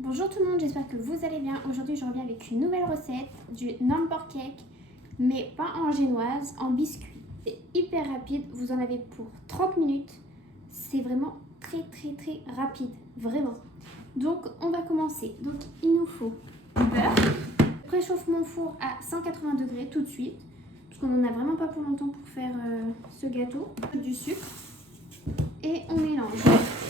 Bonjour tout le monde, j'espère que vous allez bien. Aujourd'hui je reviens avec une nouvelle recette du number cake, mais pas en génoise, en biscuit. C'est hyper rapide, vous en avez pour 30 minutes. C'est vraiment très rapide, vraiment. Donc on va commencer. Donc il nous faut du beurre. Je préchauffe mon four à 180 degrés tout de suite, parce qu'on n'en a vraiment pas pour longtemps pour faire ce gâteau. Du sucre et on mélange.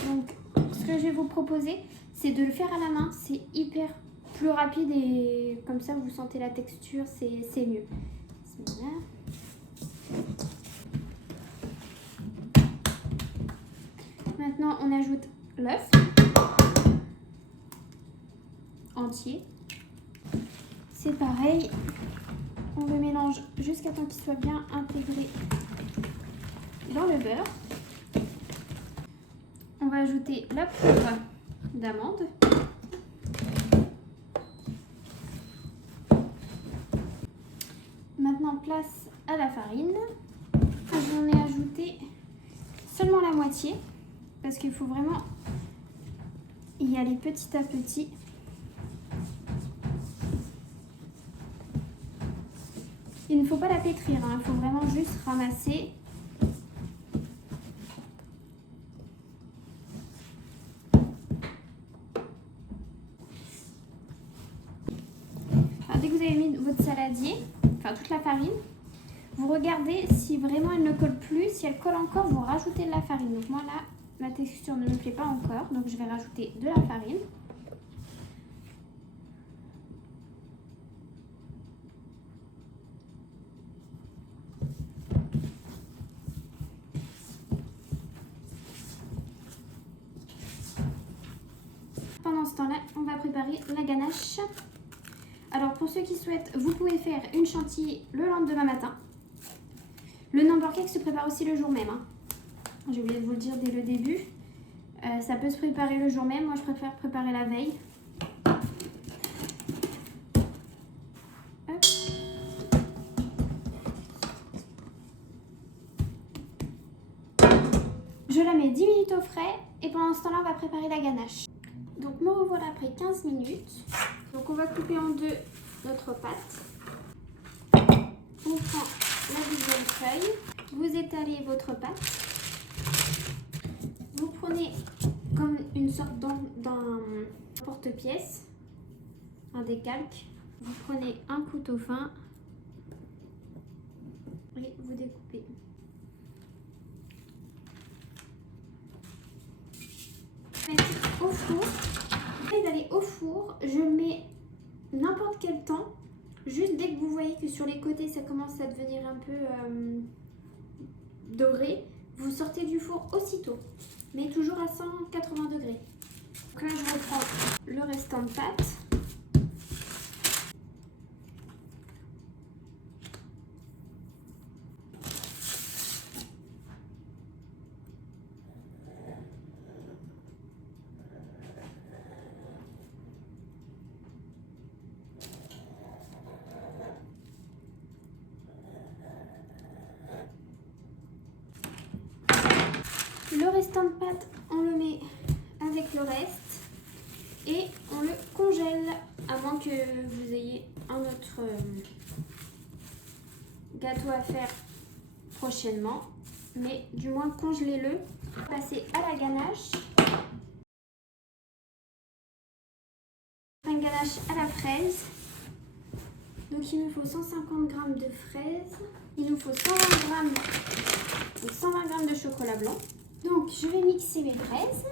Donc ce que je vais vous proposer, c'est de le faire à la main, c'est hyper plus rapide et comme ça vous sentez la texture, c'est mieux. Maintenant on ajoute l'œuf entier. C'est pareil, on le mélange jusqu'à temps qu'il soit bien intégré dans le beurre. On va ajouter la poudre d'amande. Maintenant place à la farine. J'en ai ajouté seulement la moitié parce qu'il faut vraiment y aller petit à petit. Il ne faut pas la pétrir, il faut vraiment juste ramasser. Dès que vous avez mis votre saladier, enfin toute la farine, vous regardez si vraiment elle ne colle plus. Si elle colle encore, vous rajoutez de la farine. Donc moi là, la texture ne me plaît pas encore, donc je vais rajouter de la farine. Pendant ce temps-là, on va préparer la ganache. Alors pour ceux qui souhaitent, vous pouvez faire une chantilly le lendemain matin. Le number cake se prépare aussi le jour même. J'ai oublié de vous le dire dès le début. Ça peut se préparer le jour même. Moi, je préfère préparer la veille. Hop. Je la mets 10 minutes au frais et pendant ce temps-là, on va préparer la ganache. Donc, me revoilà après 15 minutes. Donc, on va couper en deux notre pâte. On prend la deuxième feuille. Vous étalez votre pâte. Vous prenez comme une sorte d'un porte-pièce, un décalque. Vous prenez un couteau fin et vous découpez. Mettre au four. Et d'aller au four, je mets n'importe quel temps. Juste dès que vous voyez que sur les côtés ça commence à devenir un peu doré, vous sortez du four aussitôt, mais toujours à 180 degrés. Donc là je reprends le restant de pâte. Le restant de pâte, on le met avec le reste et on le congèle, à moins que vous ayez un autre gâteau à faire prochainement. Mais du moins congelez-le. Passez à la ganache. Une ganache à la fraise. Donc il nous faut 150 g de fraises. Il nous faut 120 g de chocolat blanc. Donc, je vais mixer mes fraises.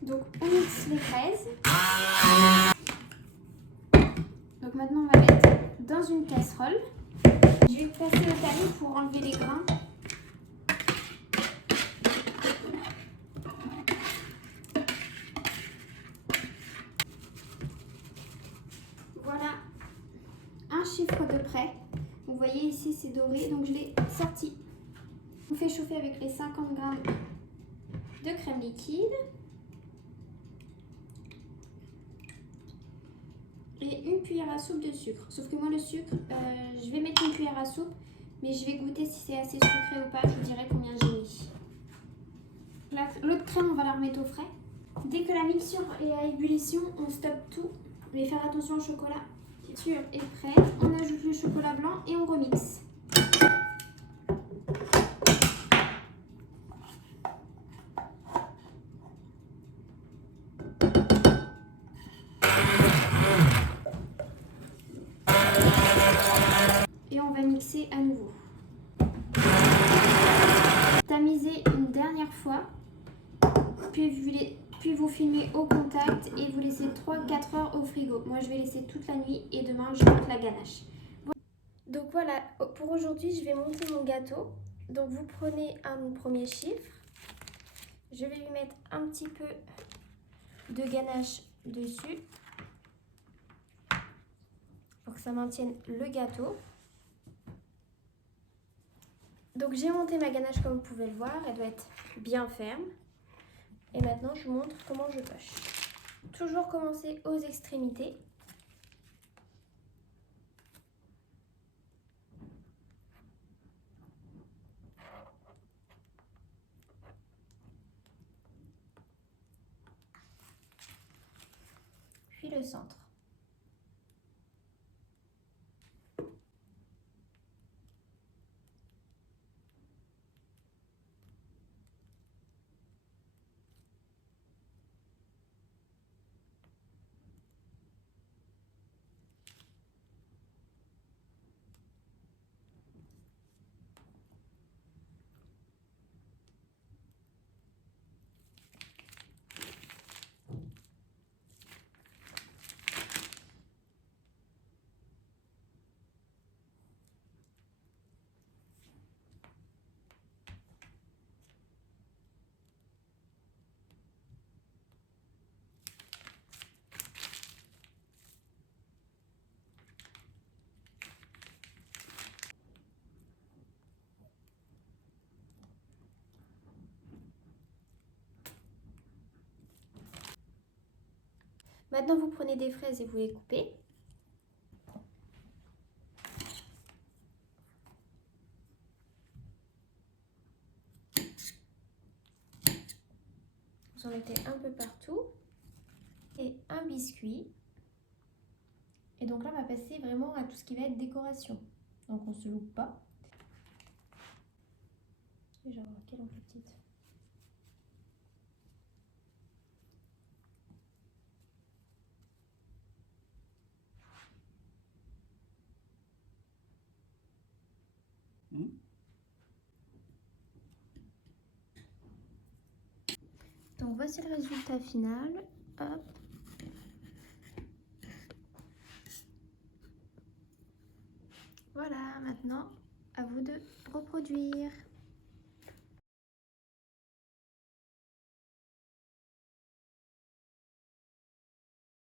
Donc, on mixe les fraises. Donc, maintenant, on va mettre dans une casserole. Je vais passer au tamis pour enlever les grains. Voilà un chiffre de près. Vous voyez ici, c'est doré, donc je l'ai sorti. On fait chauffer avec les 50 g de crème liquide. Et une cuillère à soupe de sucre. Sauf que moi, le sucre, je vais mettre une cuillère à soupe, mais je vais goûter si c'est assez sucré ou pas. Je vous dirai combien j'ai mis. L'autre crème, on va la remettre au frais. Dès que la mixture est à ébullition, on stoppe tout. Mais faire attention au chocolat. La mixture est prête. On ajoute le chocolat blanc et on remixe. Et on va mixer à nouveau. Tamisez une dernière fois. Puis vous filmez au contact et vous laissez 3-4 heures au frigo. Moi, je vais laisser toute la nuit et demain, je monte la ganache. Donc voilà, pour aujourd'hui, je vais monter mon gâteau. Donc vous prenez un premier chiffre. Je vais lui mettre un petit peu de ganache dessus pour que ça maintienne le gâteau. Donc j'ai monté ma ganache comme vous pouvez le voir, elle doit être bien ferme. Et maintenant, je vous montre comment je poche. Toujours commencer aux extrémités. Puis le centre. Maintenant, vous prenez des fraises et vous les coupez. Vous en mettez un peu partout. Et un biscuit. Et donc là, on va passer vraiment à tout ce qui va être décoration. Donc on ne se loupe pas. Et je vais voir quelle en plus petite. Donc voici le résultat final. Hop. Voilà, maintenant à vous de reproduire.